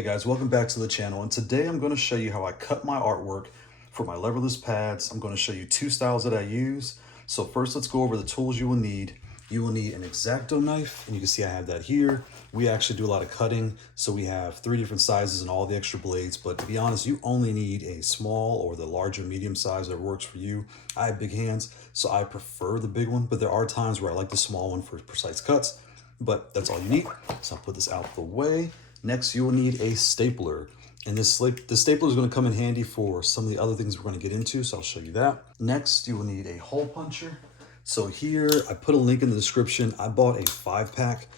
Hey guys, welcome back to the channel, and today I'm going to show you how I cut my artwork for my leverless pads. I'm going to show you two styles that I use. So first, let's go over the tools you will need. You will need an X-Acto knife, and you can see I have that here. We actually do a lot of cutting, so we have 3 different sizes and all the extra blades, but to be honest, you only need a small or the larger medium size that works for you. I have big hands, so I prefer the big one, but there are times where I like the small one for precise cuts, but that's all you need. So I'll put this out the way. Next, you will need a stapler. And the stapler is going to come in handy for some of the other things we're going to get into, so I'll show you that. Next, you will need a hole puncher. So here, I put a link in the description. I bought a 5-pack.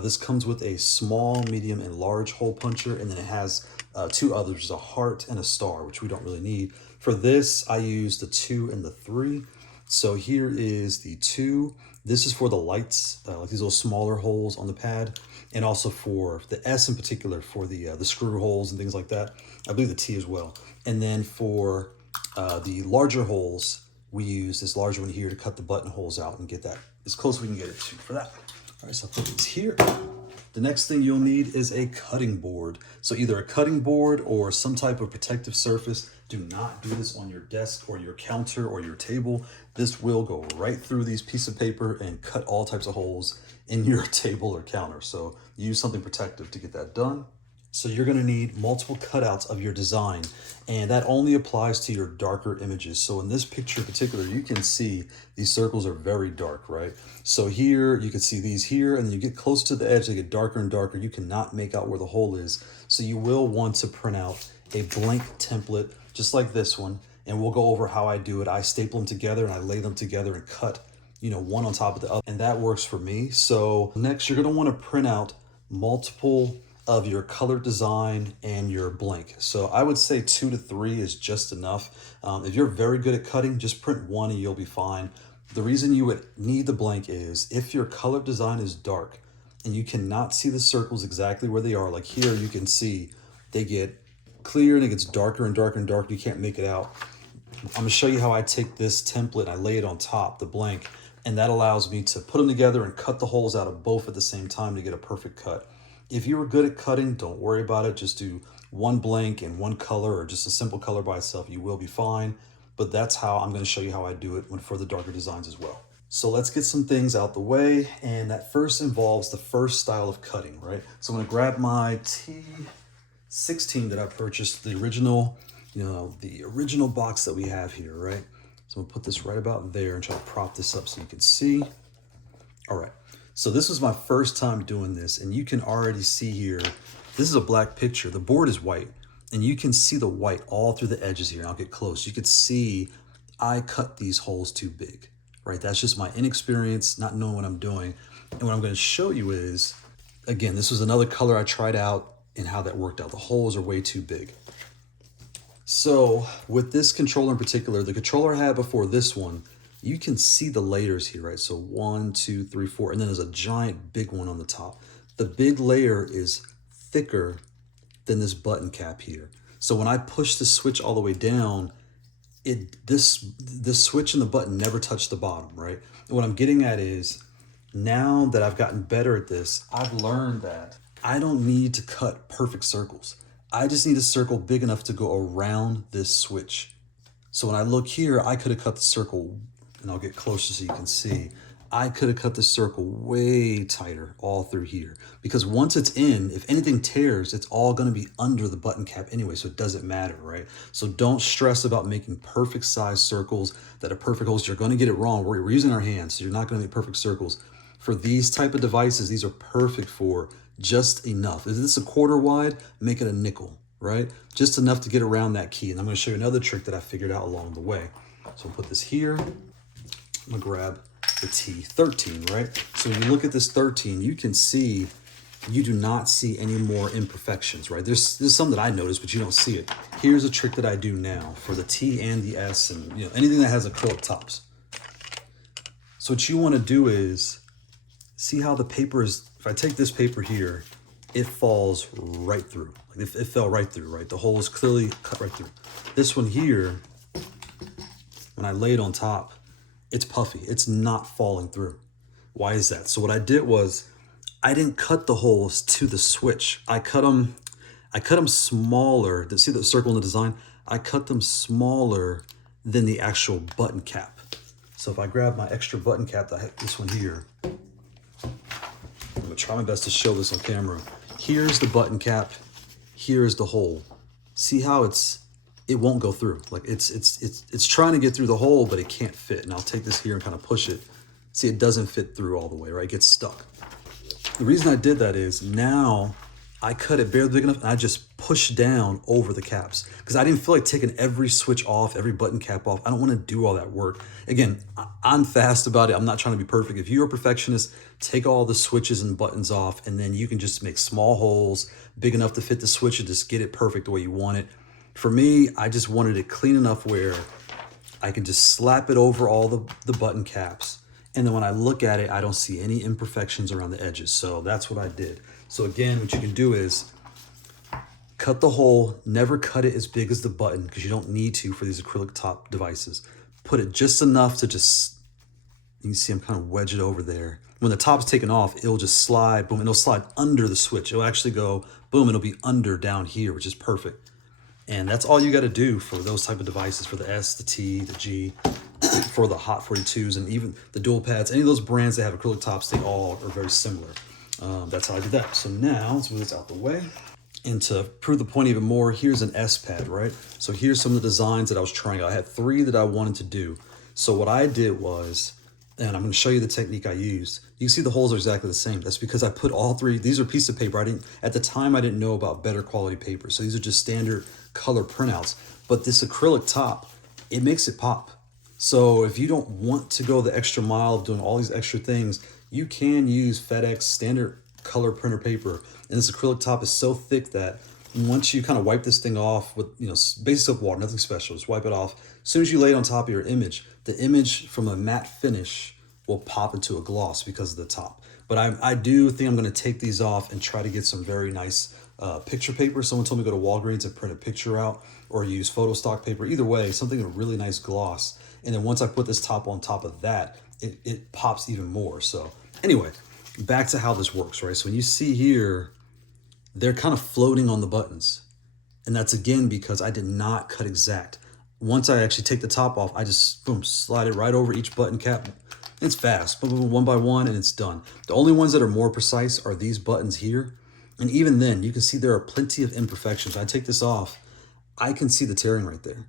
This comes with a small, medium, and large hole puncher, and then it has 2 others, a heart and a star, which we don't really need. For this, I use the 2 and the 3. So here is the 2. This is for the lights, like these little smaller holes on the pad, and also for the S in particular for the screw holes and things like that. I believe the T as well. And then for the larger holes, we use this larger one here to cut the button holes out and get that as close as we can get it to for that. All right, so I'll put these here. The next thing you'll need is a cutting board. So either a cutting board or some type of protective surface. Do not do this on your desk or your counter or your table. This will go right through these pieces of paper and cut all types of holes in your table or counter. So use something protective to get that done. So you're gonna need multiple cutouts of your design, and that only applies to your darker images. So in this picture in particular, you can see these circles are very dark, right? So here, you can see these here, and then you get close to the edge, they get darker and darker. You cannot make out where the hole is. So you will want to print out a blank template, just like this one, and we'll go over how I do it. I staple them together and I lay them together and cut, one on top of the other, and that works for me. So next, you're gonna wanna print out multiple of your color design and your blank. So I would say 2 to 3 is just enough. If you're very good at cutting, just print 1 and you'll be fine. The reason you would need the blank is if your color design is dark and you cannot see the circles exactly where they are, like here you can see they get clear and it gets darker and darker and darker, you can't make it out. I'm gonna show you how I take this template and I lay it on top, the blank, and that allows me to put them together and cut the holes out of both at the same time to get a perfect cut. If you were good at cutting, don't worry about it. Just do 1 blank and 1 color or just a simple color by itself. You will be fine. But that's how I'm going to show you how I do it for the darker designs as well. So let's get some things out the way. And that first involves the first style of cutting, right? So I'm going to grab my T16 that I purchased, the original, the original box that we have here, right? So I'm going to put this right about there and try to prop this up so you can see. All right. So this was my first time doing this, and you can already see here, this is a black picture. The board is white, and you can see the white all through the edges here. I'll get close. You can see I cut these holes too big, right? That's just my inexperience, not knowing what I'm doing. And what I'm going to show you is, again, this was another color I tried out and how that worked out. The holes are way too big. So with this controller in particular, the controller I had before this one, you can see the layers here, right? So 1, 2, 3, 4, and then there's a giant big one on the top. The big layer is thicker than this button cap here. So when I push the switch all the way down, this switch and the button never touch the bottom, right? And what I'm getting at is, now that I've gotten better at this, I've learned that I don't need to cut perfect circles. I just need a circle big enough to go around this switch. So when I look here, I could have cut the circle, and I'll get closer so you can see, I could have cut the circle way tighter all through here, because once it's in, if anything tears, it's all going to be under the button cap anyway, so it doesn't matter, right? So don't stress about making perfect size circles that are perfect holes. You're going to get it wrong. We're using our hands, so you're not going to make perfect circles. For these type of devices, these are perfect for just enough. If it's a 1/4 wide, make it a nickel, right? Just enough to get around that key. And I'm going to show you another trick that I figured out along the way. So I'll put this here. I'm gonna grab the T13, right? So when you look at this 13, you can see, you do not see any more imperfections, right? There's some that I noticed, but you don't see it. Here's a trick that I do now for the T and the S and anything that has acrylic tops. So what you wanna do is, see how the paper is, if I take this paper here, it falls right through. Like it fell right through, right? The hole is clearly cut right through. This one here, when I lay it on top, it's puffy. It's not falling through. Why is that? So what I did was, I didn't cut the holes to the switch. I cut them, I cut them smaller. See the circle in the design? I cut them smaller than the actual button cap. So if I grab my extra button cap, I have this one here. I'm gonna try my best to show this on camera. Here's the button cap. Here's the hole. See how it won't go through. Like it's trying to get through the hole, but it can't fit. And I'll take this here and kind of push it. See, it doesn't fit through all the way, right? It gets stuck. The reason I did that is now I cut it barely big enough and I just pushed down over the caps because I didn't feel like taking every switch off, every button cap off. I don't want to do all that work. Again, I'm fast about it. I'm not trying to be perfect. If you're a perfectionist, take all the switches and buttons off and then you can just make small holes big enough to fit the switch and just get it perfect the way you want it. For me, I just wanted it clean enough where I can just slap it over all the button caps. And then when I look at it, I don't see any imperfections around the edges. So that's what I did. So again, what you can do is cut the hole, never cut it as big as the button because you don't need to for these acrylic top devices. Put it just enough to just, you can see I'm kind of wedge it over there. When the top's taken off, it'll just slide, boom, and it'll slide under the switch. It'll actually go, boom, it'll be under down here, which is perfect. And that's all you got to do for those type of devices, for the S, the T, the G, for the Hot 42s, and even the dual pads. Any of those brands that have acrylic tops, they all are very similar. That's how I did that. So now let's move this out the way. And to prove the point even more, here's an S pad, right? So here's some of the designs that I was trying out. I had 3 that I wanted to do. So what I did was, and I'm going to show you the technique I used. You can see the holes are exactly the same. That's because I put all 3. These are pieces of paper. At the time, I didn't know about better quality paper. So these are just standard color printouts. But this acrylic top, it makes it pop. So if you don't want to go the extra mile of doing all these extra things, you can use FedEx standard color printer paper. And this acrylic top is so thick that once you kind of wipe this thing off with, basic soap water, nothing special, just wipe it off. As soon as you lay it on top of your image, the image from a matte finish will pop into a gloss because of the top. But I do think I'm going to take these off and try to get some very nice picture paper. Someone told me to go to Walgreens and print a picture out or use photo stock paper. Either way, something in a really nice gloss. And then once I put this top on top of that, it pops even more. So anyway, back to how this works, right? So when you see here, they're kind of floating on the buttons. And that's again because I did not cut exact. Once I actually take the top off, I just, boom, slide it right over each button cap. It's fast, boom, boom, one by one, and it's done. The only ones that are more precise are these buttons here. And even then, you can see there are plenty of imperfections. When I take this off, I can see the tearing right there.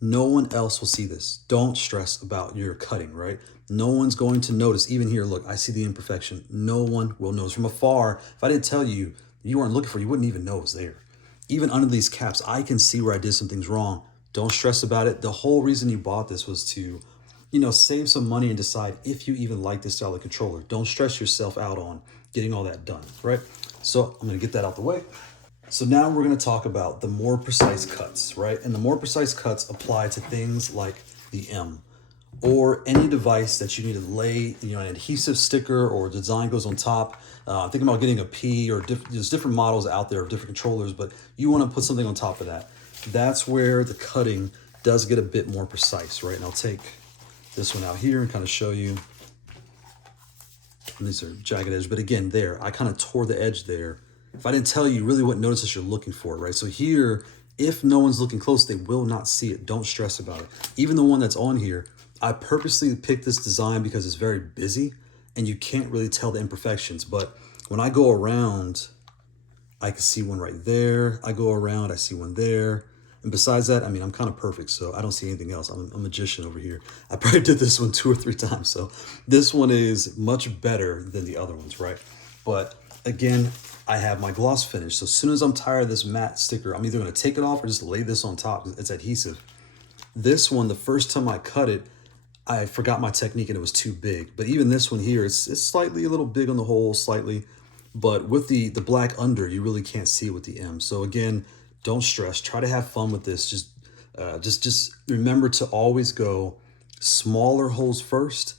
No one else will see this. Don't stress about your cutting, right? No one's going to notice. Even here, look, I see the imperfection. No one will notice. From afar, if I didn't tell you, you weren't looking for it, you wouldn't even know it was there. Even under these caps, I can see where I did some things wrong. Don't stress about it. The whole reason you bought this was to, save some money and decide if you even like this style of controller. Don't stress yourself out on getting all that done, right? So I'm gonna get that out the way. So now we're gonna talk about the more precise cuts, right? And the more precise cuts apply to things like the M or any device that you need to lay, an adhesive sticker or design goes on top. Thinking about getting a P or there's different models out there of different controllers, but you wanna put something on top of that. That's where the cutting does get a bit more precise, right? And I'll take this one out here and kind of show you. And these are jagged edge, but again, there, I kind of tore the edge there. If I didn't tell you, you really wouldn't notice this, you're looking for it, right? So here, if no one's looking close, they will not see it. Don't stress about it. Even the one that's on here, I purposely picked this design because it's very busy and you can't really tell the imperfections. But when I go around, I can see one right there. I go around, I see one there. And besides that, I'm kind of perfect, so I don't see anything else. I'm a magician over here. I probably did this one 2 or 3 times, so this one is much better than the other ones, right? But again, I have my gloss finish. So as soon as I'm tired of this matte sticker, I'm either gonna take it off or just lay this on top. It's adhesive. This one, the first time I cut it, I forgot my technique and it was too big. But even this one here, it's slightly a little big on the hole, slightly. But with the black under, you really can't see it with the M. So again, don't stress. Try to have fun with this. Just remember to always go smaller holes first,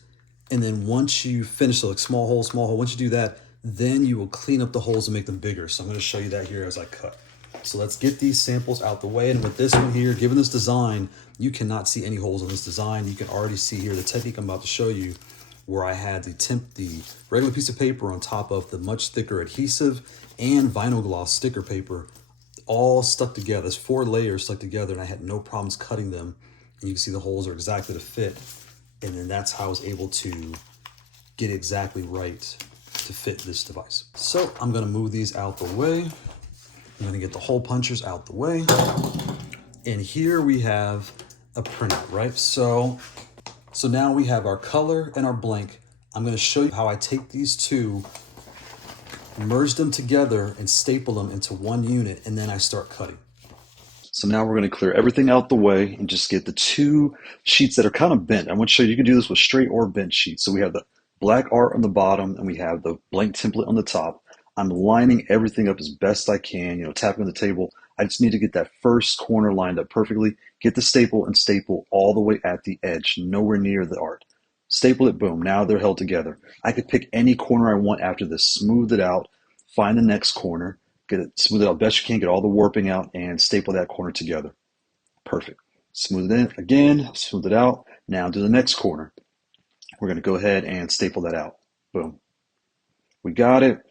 and then once you finish, so like small hole, once you do that, then you will clean up the holes and make them bigger. So I'm going to show you that here as I cut. So let's get these samples out the way. And with this one here, given this design, you cannot see any holes in this design. You can already see here the technique I'm about to show you, where I had the regular piece of paper on top of the much thicker adhesive and vinyl gloss sticker paper all stuck together. There's 4 layers stuck together, and I had no problems cutting them. And you can see the holes are exactly to fit. And then that's how I was able to get it exactly right to fit this device. So I'm gonna move these out the way. I'm gonna get the hole punchers out the way. And here we have a printout, right? So now we have our color and our blank. I'm gonna show you how I take these two, merge them together and staple them into one unit, and then I start cutting. So now we're going to clear everything out the way and just get the 2 sheets that are kind of bent. I want to show you can do this with straight or bent sheets. So we have the black art on the bottom and we have the blank template on the top. I'm lining everything up as best I can, you know, tapping the table. I just need to get that first corner lined up perfectly, get the staple and staple all the way at the edge, nowhere near the art. Staple it, boom, now they're held together. I could pick any corner I want after this, smooth it out, find the next corner, get it, smooth it out best you can, get all the warping out, and staple that corner together. Perfect. Smooth it in again, smooth it out. Now do the next corner. We're going to go ahead and staple that out. Boom. We got it.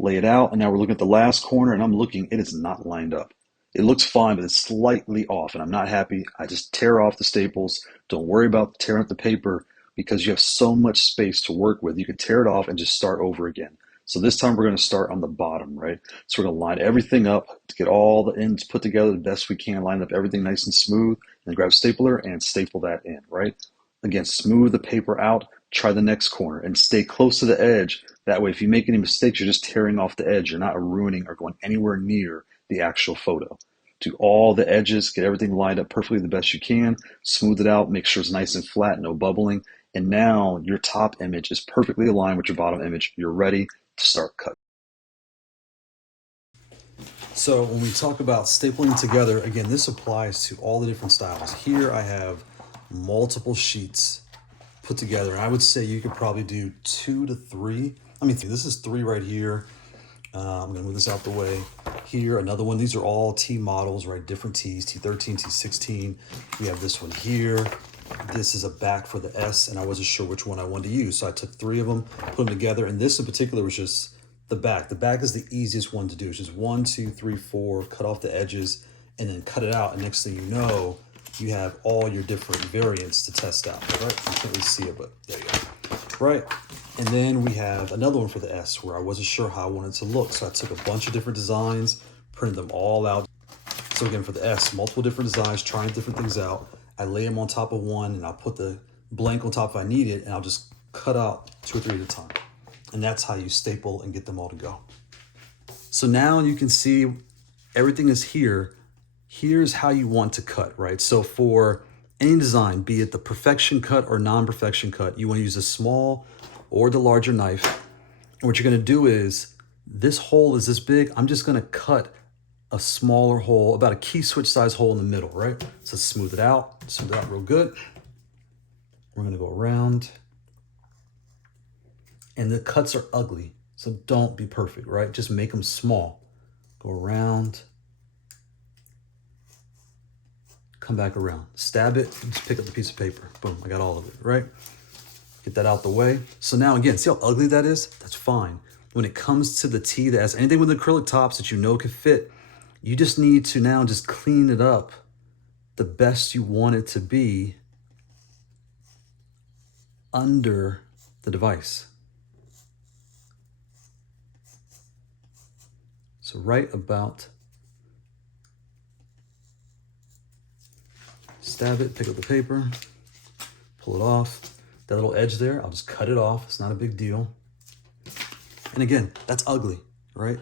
Lay it out, and now we're looking at the last corner, and I'm looking, it is not lined up. It looks fine, but it's slightly off, and I'm not happy. I just tear off the staples. Don't worry about tearing up the paper because you have so much space to work with. You can tear it off and just start over again. So this time we're going to start on the bottom, right? So we're going to line everything up to get all the ends put together the best we can, line up everything nice and smooth, and grab a stapler and staple that in, right? Again, smooth the paper out, try the next corner, and stay close to the edge. That way, if you make any mistakes, you're just tearing off the edge. You're not ruining or going anywhere near the actual photo. Do all the edges, get everything lined up perfectly the best you can, smooth it out, make sure it's nice and flat, no bubbling, and now your top image is perfectly aligned with your bottom image. You're ready to start cutting. So when we talk about stapling together, again, this applies to all the different styles. Here I have multiple sheets put together, and I would say you could probably do 2 to 3. I mean, this is 3 right here. I'm gonna move this out the way. Here, another one. These are all T models, right? Different Ts, T13, T16. We have this one here. This is a back for the S, and I wasn't sure which one I wanted to use. So I took 3 of them, put them together, and this in particular was just the back. The back is the easiest one to do. It's just 1, 2, 3, 4, cut off the edges, and then cut it out. And next thing you know, you have all your different variants to test out, right? You can't really see it, but there you go, right? And then we have another one for the S where I wasn't sure how I wanted it to look. So I took a bunch of different designs, printed them all out. So again, for the S, multiple different designs, trying different things out. I lay them on top of one, and I'll put the blank on top if I need it, and I'll just cut out 2 or 3 at a time. And that's how you staple and get them all to go. So now you can see everything is here. Here's how you want to cut, right? So for any design, be it the perfection cut or non-perfection cut, you want to use a small or the larger knife. And what you're going to do is, this hole is this big. I'm just going to cut a smaller hole, about a key switch size hole in the middle, right? So smooth it out real good. We're going to go around. And the cuts are ugly, so don't be perfect, right? Just make them small. Go around. Come back around. Stab it, and just pick up the piece of paper. Boom, I got all of it, right? Get that out the way. So now again, see how ugly that is? That's fine. When it comes to the T that has anything with acrylic tops that you know can fit, you just need to now just clean it up the best you want it to be under the device. So right about, stab it, pick up the paper, pull it off. That little edge there, I'll just cut it off. It's not a big deal. And again, that's ugly, right?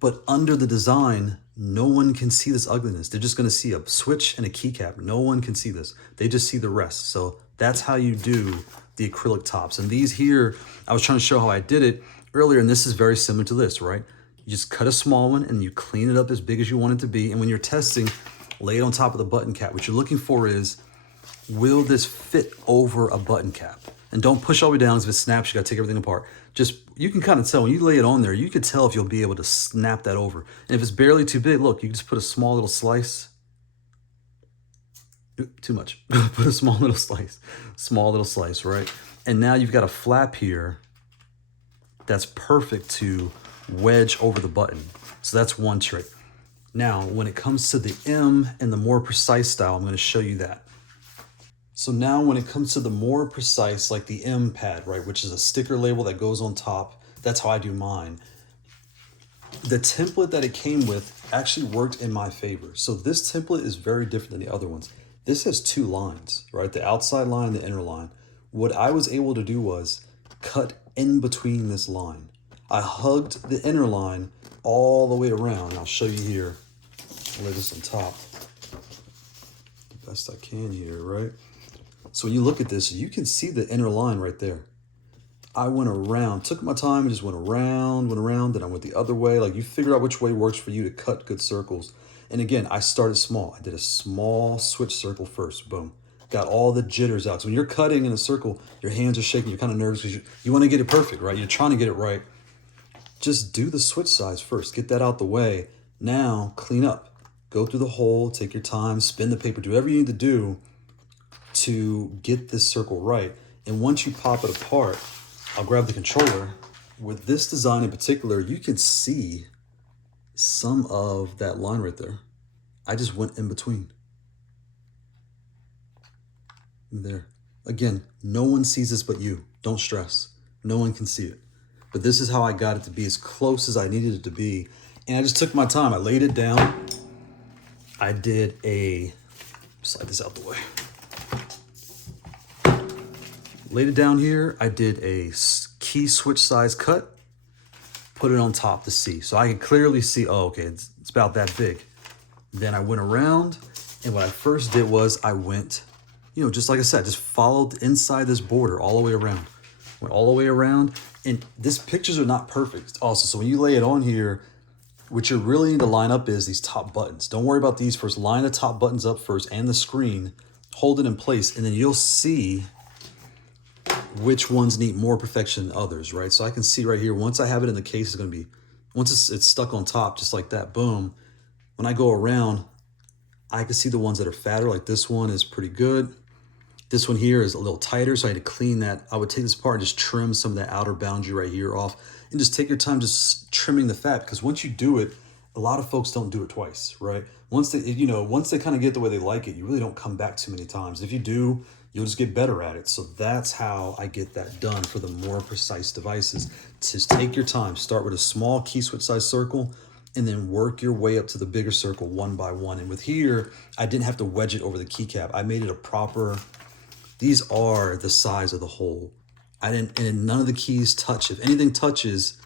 But under the design, no one can see this ugliness. They're just gonna see a switch and a keycap. No one can see this. They just see the rest. So that's how you do the acrylic tops. And these here, I was trying to show how I did it earlier, and this is very similar to this, right? You just cut a small one and you clean it up as big as you want it to be. And when you're testing, lay it on top of the button cap. What you're looking for is, will this fit over a button cap? And don't push all the way down, because if it snaps, you gotta take everything apart. Just, you can kind of tell, when you lay it on there, you can tell if you'll be able to snap that over. And if it's barely too big, look, you can just put a small little slice. Too much. Put a small little slice, right? And now you've got a flap here that's perfect to wedge over the button. So that's one trick. Now, when it comes to the M and the more precise style, I'm going to show you that. So now when it comes to the more precise, like the M pad, right, which is a sticker label that goes on top, that's how I do mine. The template that it came with actually worked in my favor. So this template is very different than the other ones. This has two lines, right? The outside line, the inner line. What I was able to do was cut in between this line. I hugged the inner line all the way around. I'll show you here. I'll lay this on top the best I can here, right? So when you look at this, you can see the inner line right there. I went around, took my time and just went around, then I went the other way. Like, you figure out which way works for you to cut good circles. And again, I started small. I did a small switch circle first, boom. Got all the jitters out. So when you're cutting in a circle, your hands are shaking, you're kind of nervous because you want to get it perfect, right? You're trying to get it right. Just do the switch size first, get that out the way. Now, clean up. Go through the hole, take your time, spin the paper, do whatever you need to do to get this circle right. And once you pop it apart, I'll grab the controller. With this design in particular, you can see some of that line right there. I just went in between. There. Again, no one sees this but you. Don't stress. No one can see it. But this is how I got it to be as close as I needed it to be. And I just took my time. I laid it down. I did a, slide this out the way. Laid it down here. I did a key switch size cut, put it on top to see. So I can clearly see, oh, okay, it's about that big. Then I went around, and what I first did was I went, you know, just like I said, just followed inside this border all the way around. Went all the way around, and these pictures are not perfect also. So when you lay it on here, what you really need to line up is these top buttons. Don't worry about these first. Line the top buttons up first and the screen, hold it in place, and then you'll see which ones need more perfection than others, right? So I can see right here, once I have it in the case, it's gonna be, once it's stuck on top, just like that, boom. When I go around, I can see the ones that are fatter, like this one is pretty good. This one here is a little tighter, so I had to clean that. I would take this apart and just trim some of that outer boundary right here off, and just take your time just trimming the fat, because once you do it, a lot of folks don't do it twice, right? Once they, you know, once they kind of get the way they like it, you really don't come back too many times. If you do, you'll just get better at it. So that's how I get that done for the more precise devices. Just take your time. Start with a small key switch size circle and then work your way up to the bigger circle one by one. And with here, I didn't have to wedge it over the keycap. I made it a proper, these are the size of the hole. And none of the keys touch. If anything touches,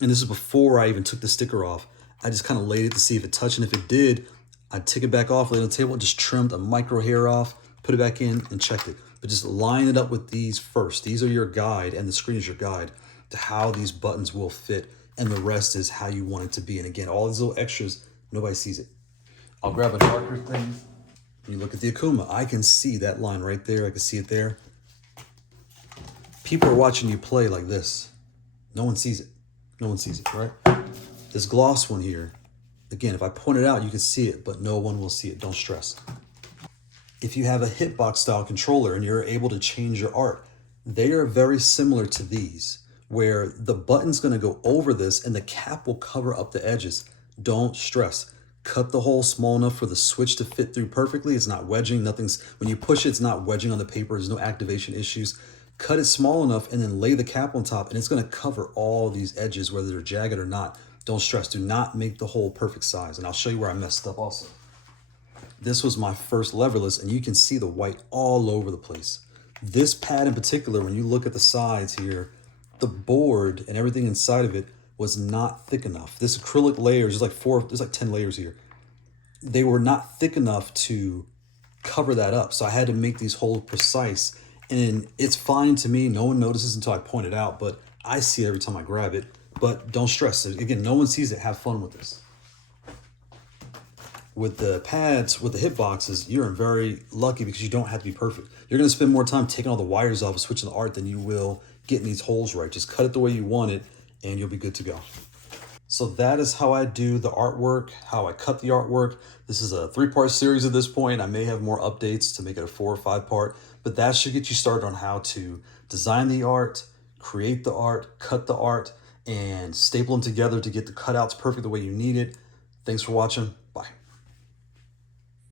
and this is before I even took the sticker off, I just kind of laid it to see if it touched. And if it did, I'd take it back off, lay it on the table, and just trimmed a micro hair off, put it back in and checked it. But just line it up with these first. These are your guide, and the screen is your guide to how these buttons will fit, and the rest is how you want it to be. And again, all these little extras, nobody sees it. I'll grab a darker thing. You look at the Akuma, I can see that line right there. I can see it there. People are watching you play like this. No one sees it. No one sees it, right? This gloss one here, again, if I point it out, you can see it, but no one will see it. Don't stress. If you have a Hitbox style controller and you're able to change your art, they are very similar to these, where the button's gonna go over this and the cap will cover up the edges. Don't stress. Cut the hole small enough for the switch to fit through perfectly. It's not wedging, nothing's, when you push it, it's not wedging on the paper. There's no activation issues. Cut it small enough and then lay the cap on top, and it's gonna cover all these edges, whether they're jagged or not. Don't stress, do not make the hole perfect size. And I'll show you where I messed up also. This was my first leverless, and you can see the white all over the place. This pad in particular, when you look at the sides here, the board and everything inside of it was not thick enough. This acrylic layers, there's like 10 layers here. They were not thick enough to cover that up. So I had to make these holes precise, and it's fine to me. No one notices until I point it out, but I see it every time I grab it. But don't stress. Again, no one sees it. Have fun with this. With the pads, with the hitboxes, you're very lucky because you don't have to be perfect. You're going to spend more time taking all the wires off and switching the art than you will getting these holes right. Just cut it the way you want it, and you'll be good to go. So that is how I do the artwork, how I cut the artwork. This is a 3-part series at this point. I may have more updates to make it a 4 or 5 part, but that should get you started on how to design the art, create the art, cut the art, and staple them together to get the cutouts perfect the way you need it. Thanks for watching.